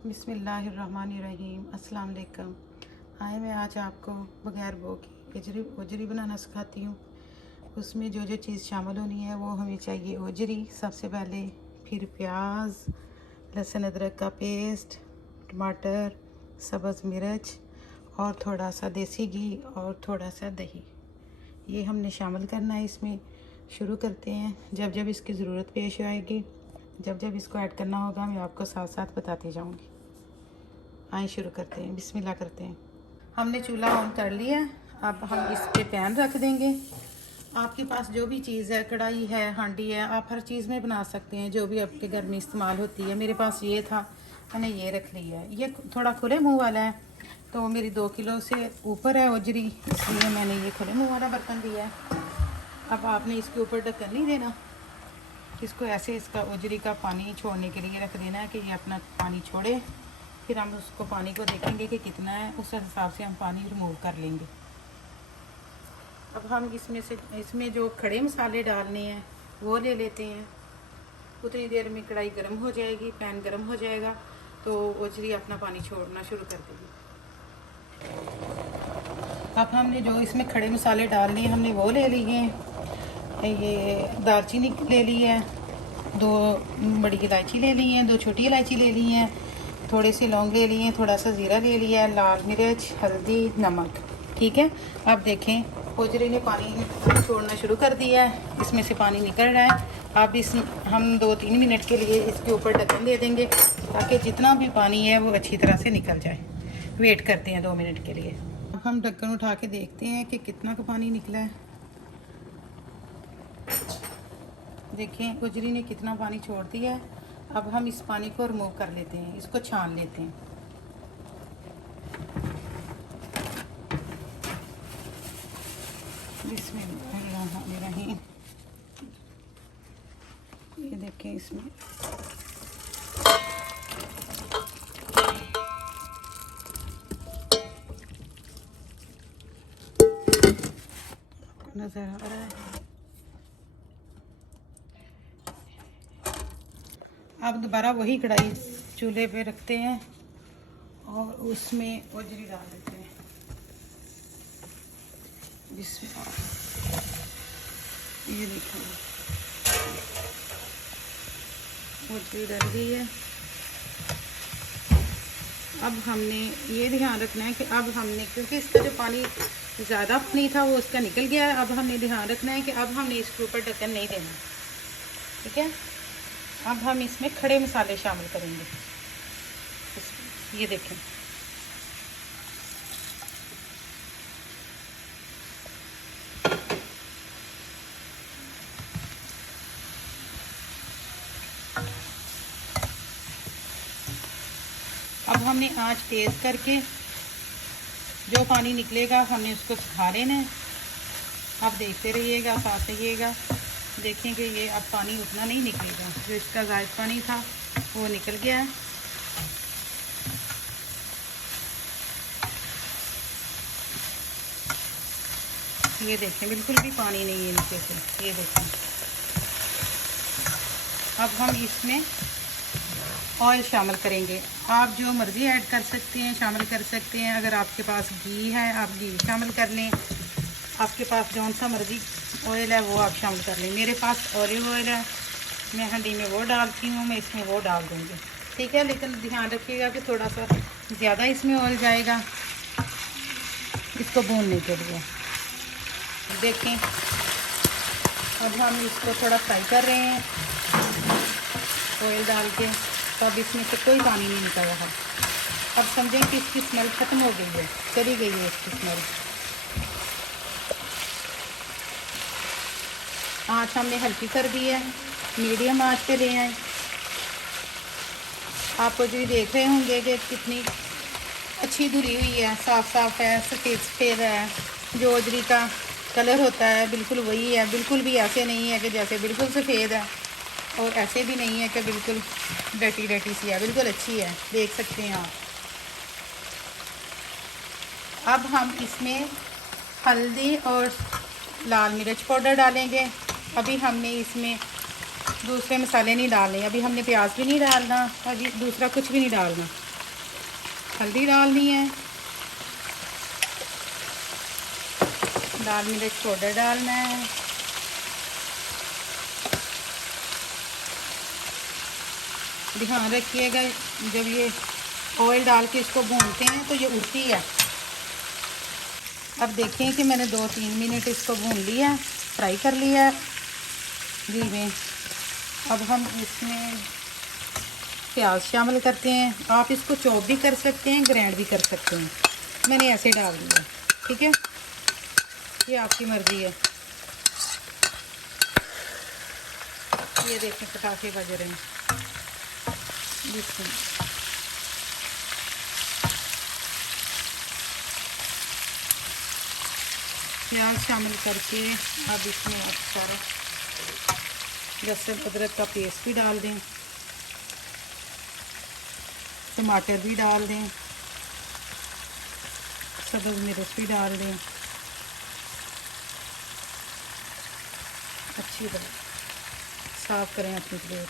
बिस्मिल्लाहिर्रहमानिर्रहीम। अस्सलाम वालेकुम। मैं आज आपको बग़ैर वो की ओजरी बनाना सिखाती हूँ। उसमें जो जो चीज़ शामिल होनी है वो हमें चाहिए ओजरी सबसे पहले, फिर प्याज, लहसुन अदरक का पेस्ट, टमाटर, सब्ज़ मिर्च और थोड़ा सा देसी घी और थोड़ा सा दही। ये हमने शामिल करना है इसमें। शुरू करते हैं। जब जब इसकी ज़रूरत पेश आएगी, जब जब इसको ऐड करना होगा, मैं आपको साथ साथ बताती जाऊंगी। आइए शुरू करते हैं, बिस्मिल्लाह करते हैं। हमने चूल्हा ऑन कर लिया। अब हम इस पे पैन रख देंगे। आपके पास जो भी चीज़ है, कढ़ाई है, हांडी है, आप हर चीज़ में बना सकते हैं जो भी आपके घर में इस्तेमाल होती है। मेरे पास ये था, मैंने ये रख लिया है। ये थोड़ा खुले मुँह वाला है, तो मेरी 2 किलो से ऊपर है ओजरी, इसलिए मैंने ये खुले मुँह वाला बर्तन लिया है। अब आपने इसके ऊपर ढक्कन नहीं देना, इसको ऐसे इसका ओजरी का पानी छोड़ने के लिए रख देना है कि ये अपना पानी छोड़े। फिर हम उसको पानी को देखेंगे कि कितना है, उस हिसाब से हम पानी रिमूव कर लेंगे। अब हम इसमें जो खड़े मसाले डालने हैं वो ले लेते हैं। उतनी देर में कढ़ाई गर्म हो जाएगी, पैन गर्म हो जाएगा, तो ओजरी अपना पानी छोड़ना शुरू कर देगी। अब हमने जो इसमें खड़े मसाले डालने हैं हमने वो ले लिए हैं। ये दालचीनी ले ली है, 2 बड़ी इलायची ले ली हैं, 2 छोटी इलायची ले ली हैं, थोड़े से लौंग ले लिए हैं, थोड़ा सा ज़ीरा ले लिया है, लाल मिर्च, हल्दी, नमक। ठीक है। अब देखें ओजरी ने पानी छोड़ना शुरू कर दिया है, इसमें से पानी निकल रहा है। अब हम 2-3 मिनट के लिए इसके ऊपर ढक्कन दे देंगे ताकि जितना भी पानी है वो अच्छी तरह से निकल जाए। वेट करते हैं 2 मिनट के लिए। अब हम ढक्कन उठा के देखते हैं कि कितना का पानी निकला है। देखें ओजरी ने कितना पानी छोड़ दिया है। अब हम इस पानी को रिमूव कर लेते हैं, इसको छान लेते हैं। बिस्मिल्लाहिर्रहमानिर्रहीम। ये देखें इसमें नज़र आ रहा है। अब दोबारा वही कढ़ाई चूल्हे पे रखते हैं और उसमें ओजरी डाल देते हैं। ये देखिए ओजरी डल गई है। अब हमने ये ध्यान रखना है कि अब हमने, क्योंकि इसका जो पानी ज़्यादा पानी था वो उसका निकल गया है, अब हमने ध्यान रखना है कि अब हमने इसके ऊपर ढक्कन नहीं देना। ठीक है। अब हम इसमें खड़े मसाले शामिल करेंगे। ये देखें अब हमने आंच तेज़ करके जो पानी निकलेगा हमने उसको सुखा लेना है। आप देखते रहिएगा, साथ रहिएगा। देखेंगे ये अब पानी उतना नहीं निकलेगा, जो इसका ज़ायद पानी था वो निकल गया है। ये देखें बिल्कुल भी पानी नहीं है नीचे से। ये देखें। अब हम इसमें ऑयल शामिल करेंगे। आप जो मर्ज़ी ऐड कर सकते हैं, शामिल कर सकते हैं। अगर आपके पास घी है आप घी शामिल कर लें, आपके पास जौन सा मर्ज़ी ऑयल है वो आप शामिल कर लें। मेरे पास ऑलिव ऑयल है, मैं हंडी में वो डालती हूँ, मैं इसमें वो डाल दूँगी। ठीक है। लेकिन ध्यान रखिएगा कि थोड़ा सा ज़्यादा इसमें ऑयल जाएगा इसको भूनने के लिए। देखें अब हम इसको थोड़ा फ्राई कर रहे हैं ऑयल डाल के, तब इसमें से कोई पानी नहीं निकल रहा। अब समझें कि इसकी स्मेल ख़त्म हो गई है, चली गई है इसकी स्मेल। आँच हमने हल्की कर दी है, मीडियम आँच पे ले आए। आप जो देख रहे होंगे कि कितनी अच्छी धुली हुई है, साफ़ साफ़ है, सफ़ेद सफ़ेद है। जो ओजरी का कलर होता है बिल्कुल वही है। बिल्कुल भी ऐसे नहीं है कि जैसे बिल्कुल सफ़ेद है, और ऐसे भी नहीं है कि बिल्कुल डटी डटी सी है, बिल्कुल अच्छी है, देख सकते हैं आप। अब हम इसमें हल्दी और लाल मिर्च पाउडर डालेंगे। अभी हमने इसमें दूसरे मसाले नहीं डालने, अभी हमने प्याज भी नहीं डालना, अभी दूसरा कुछ भी नहीं डालना। हल्दी डालनी है, लाल मिर्च पाउडर डालना है, ध्यान रखिएगा जब ये ऑयल डाल के इसको भूनते हैं तो ये उड़ती है। अब देखें कि मैंने 2-3 मिनट इसको भून लिया, फ्राई कर लिया घी में। अब हम इसमें प्याज शामिल करते हैं। आप इसको चॉप भी कर सकते हैं, ग्राइंड भी कर सकते हैं। मैंने ऐसे डाल दिया, ठीक है, ये आपकी मर्ज़ी है। ये देखें पटाखे बज रहे हैं। प्याज शामिल करके अब इसमें आप सारा लहसुन अदरक का पेस्ट भी डाल दें, टमाटर भी डाल दें, सब्ज़ मिर्च भी डाल दें। अच्छी तरह साफ़ करें अपनी प्लेट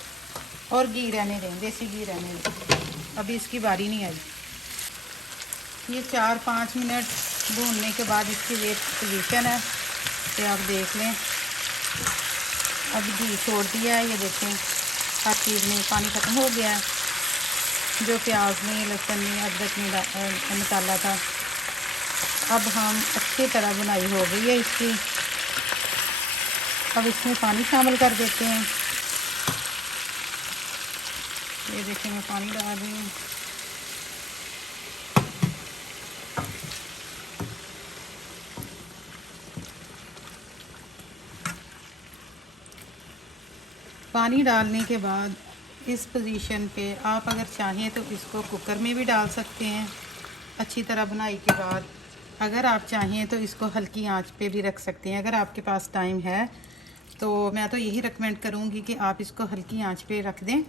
और घी रहने दें, देसी घी रहने दें। अभी इसकी बारी नहीं आई। ये 4-5 मिनट भूनने के बाद इसकी ये पोजीशन है तो आप देख लें। अब घी छोड़ दिया है, ये देखें हर चीज़ में पानी ख़त्म हो गया है। जो प्याज में, लहसुन में, अदरक में निकाला था, अब हम अच्छी तरह बुनाई हो गई है इसकी। अब इसमें पानी शामिल कर देते हैं। ये देखें मैं पानी डाल रही हूँ। पानी डालने के बाद इस पोजीशन पे आप अगर चाहें तो इसको कुकर में भी डाल सकते हैं अच्छी तरह बुनाई के बाद। अगर आप चाहें तो इसको हल्की आंच पे भी रख सकते हैं। अगर आपके पास टाइम है तो मैं तो यही रिकमेंड करूँगी कि आप इसको हल्की आंच पे रख दें।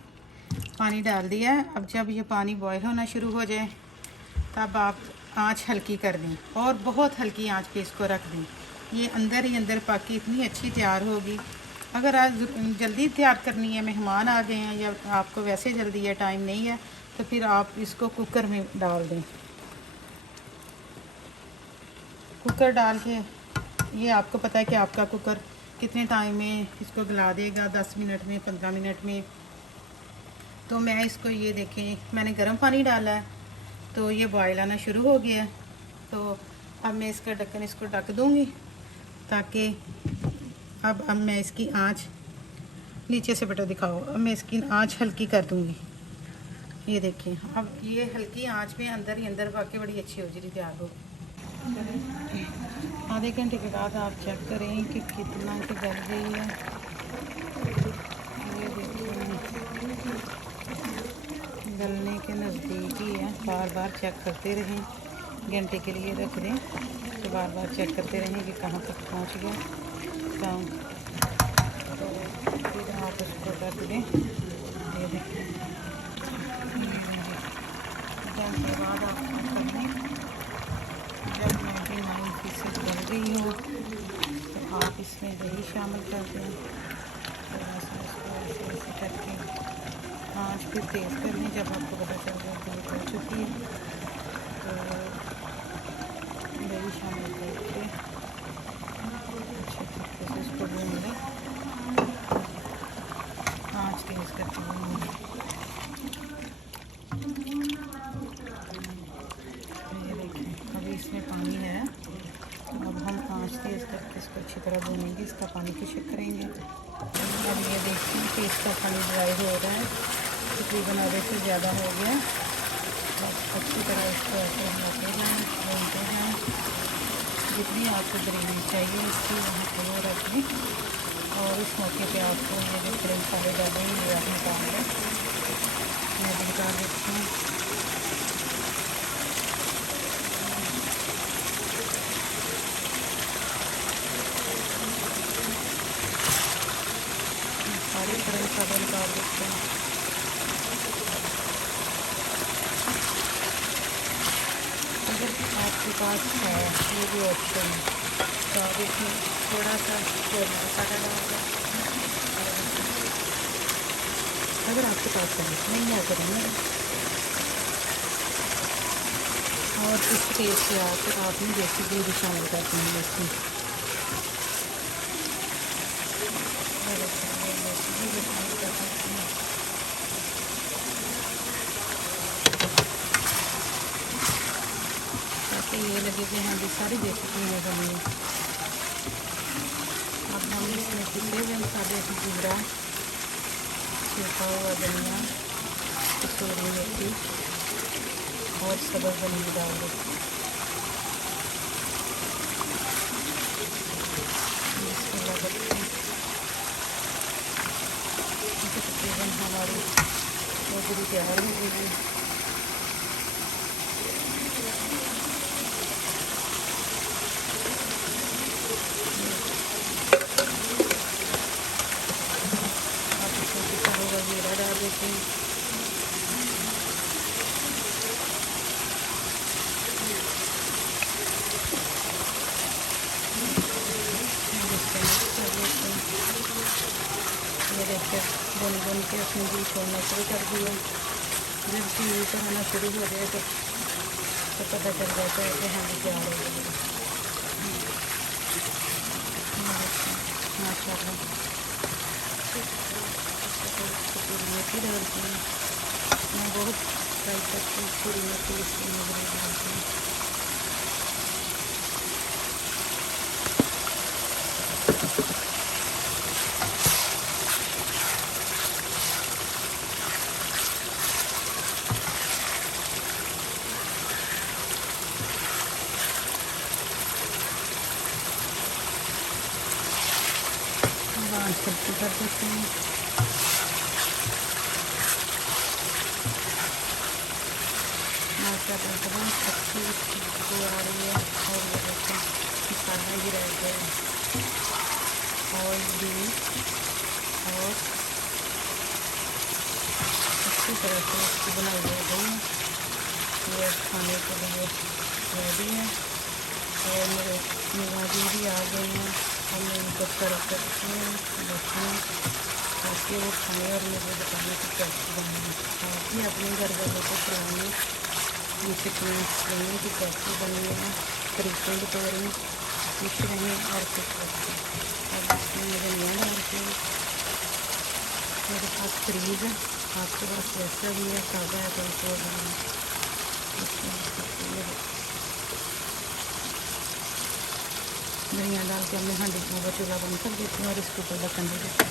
पानी डाल दिया है। अब जब ये पानी बॉयल होना शुरू हो जाए तब आप आंच हल्की कर दें और बहुत हल्की आंच पे इसको रख दें। ये अंदर ही अंदर पक के इतनी अच्छी तैयार होगी। अगर आज जल्दी तैयार करनी है, मेहमान आ गए हैं या आपको वैसे जल्दी है, टाइम नहीं है, तो फिर आप इसको कुकर में डाल दें। कुकर डाल के ये आपको पता है कि आपका कुकर कितने टाइम में इसको गला देगा, 10 मिनट में, 15 मिनट में। तो मैं इसको, ये देखें मैंने गर्म पानी डाला है तो ये बॉयल आना शुरू हो गया है। तो अब मैं इसका ढक्कन इसको ढक दूँगी ताकि अब मैं इसकी आंच नीचे से बेटा दिखाओ। अब मैं इसकी आंच हल्की कर दूँगी। ये देखें अब ये हल्की आंच में अंदर ही अंदर पक के बड़ी अच्छी होजरी तैयार हो। आधे घंटे के बाद आप चेक करें कि कितना की गल गई है। ये देखिए गलने के नज़दीक ही है। बार बार चेक करते रहें, घंटे के लिए रख दें तो बार बार चेक करते रहें कि कहाँ तक पहुँच गया काम। तो फिर आप उसको रख दें। ये देखिए घंटे बाद आप कर लें। जब 99% बन गई हो तो आप इसमें दही शामिल कर दें। थोड़ा सा इसको ऐसे ऐसे करके आँच फिर तेज़ कर लें। जब आपको पता चल जाए दूध हो चुकी है तो दही शामिल करके अच्छे तरीके से इसको भून लें। आँच तेज़ करके भून लें। ये देखें अभी इसमें पानी है। अब हम आँच तेज़ करके इसको अच्छी तरह भूनेंगे, इसका पानी फिशक करेंगे। अब ये देखिए कि इसका पानी ड्राई हो रहा है, तकरीबन आधे से ज़्यादा हो गया। अच्छी तरह इसको ऐसे हिलाते जाएँ, भूनते जाएँ। जितनी आपको ग्रेवी चाहिए इसकी वहाँ पर वो रखें। और इस मौके पे आपको ये जो गरम मसाले डाले हैं ये आप निकाल लें। मैं भी निकाल देती हूँ। सारे गरम मसाले निकाल देते हैं। अगर आपके पास है ये भी ऑप्शन है तो आप इसमें थोड़ा सा गरम मसाला डाल दें। अगर आपके पास है, नहीं है तो नहीं। और इस तेल से आपने देसी घी भी शामिल कर देंगे इसमें। ताकि ये लगे कि हाँ जी सारी देसी घी में बनी है। अब हम इसमें पिसे हुए मसाले जीरा, सूखा हुआ धनिया, कसूरी मेथी और सब्ज़ पनीर डाल दें। तकरीबन हमारी पूरी तैयार हो गई है। आप इसमें पिसा हुआ जीरा डाल देते हैं। ये देखिए बुन के अपनी घी छोड़ना शुरू कर दिया। जब घी ऊपर आना शुरू हो जाए तो पता चल जाता है कि हाँ क्या हो गया। माशाल्लाह पूरी मेथी डालती हूँ मैं, बहुत ट्राई करती हूँ पूरी मेथी इसमें डालती हूँ। सब्जी कर देते हैं। माशाल्लाह बहुत अच्छी खुशबू आ रही है। और ये देखो मसाला भी रह गया है, ऑयल भी, और अच्छी तरह से इसकी बनाई हो गई है। ये खाने के लिए रेडी है और मेरे मेहमान भी आ गए हैं। हमने इनको सर्व करते हैं बैठे ताकि वो खाएँ और मुझे बताएं कि कैसी बनी है। आप भी अपने घर वालों को खिलाएँ, मुझसे कमेंट्स देंगे कि कैसी बनी है, तरीके बतौरें खुश रहें और खुश रखें। अब इसमें मुझे नहीं डालते हैं, मेरे पास फ्रीज है, आपके पास वैसा भी है, ताज़ा है तो इसको बनाएं। धनिया डाल के हमने हांडी को चूल्हा बंद कर देते हैं और इसके ऊपर ढक्कन दे देते हैं।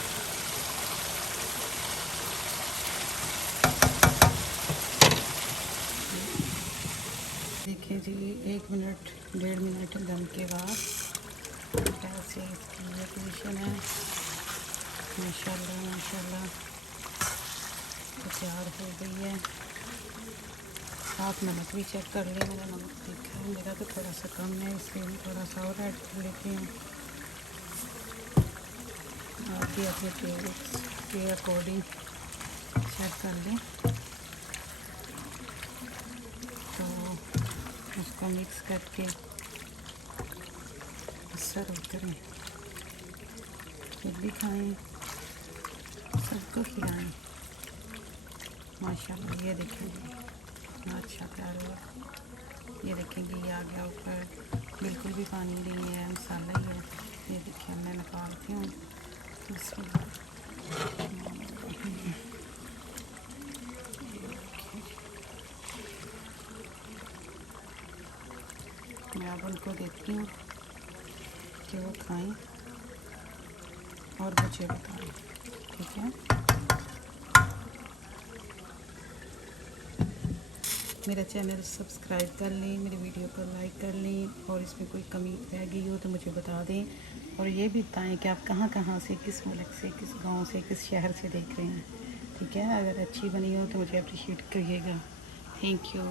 देखिए जी 1 मिनट 1.5 मिनट दम के बाद ऐसे इसकी ये पोजीशन है। माशाल्लाह माशाल्लाह तैयार हो गई है। आप नमक भी चेक कर लें, मेरा नमक ठीक है, मेरा तो थोड़ा सा कम है इसलिए मैं थोड़ा सा और ऐड कर लेती हूँ। आप भी अपने टेस्ट के अकॉर्डिंग चेक कर लें। तो उसको मिक्स करके सर्व करें, खुद भी खाएँ, सबको खिलाएँ। माशाल्लाह ये देखेंगे अच्छा तैयार हुआ। ये देखेंगे ये आ गया ऊपर, बिल्कुल भी पानी नहीं है, मसाला ही है। ये देखिए मैं निकालती हूँ मैं अब उनको देखती हूँ कि वो खाएं और मुझे बताएं, ठीक है। मेरा चैनल सब्सक्राइब कर लें, मेरी वीडियो को लाइक कर लें और इसमें कोई कमी रह गई हो तो मुझे बता दें। और ये भी बताएं कि आप कहाँ से, किस मुल्क से, किस गांव से, किस शहर से देख रहे हैं, ठीक है। अगर अच्छी बनी हो तो मुझे अप्रिशिएट करिएगा। Thank you.